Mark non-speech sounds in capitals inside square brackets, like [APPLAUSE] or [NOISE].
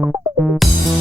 Thank [MUSIC] you.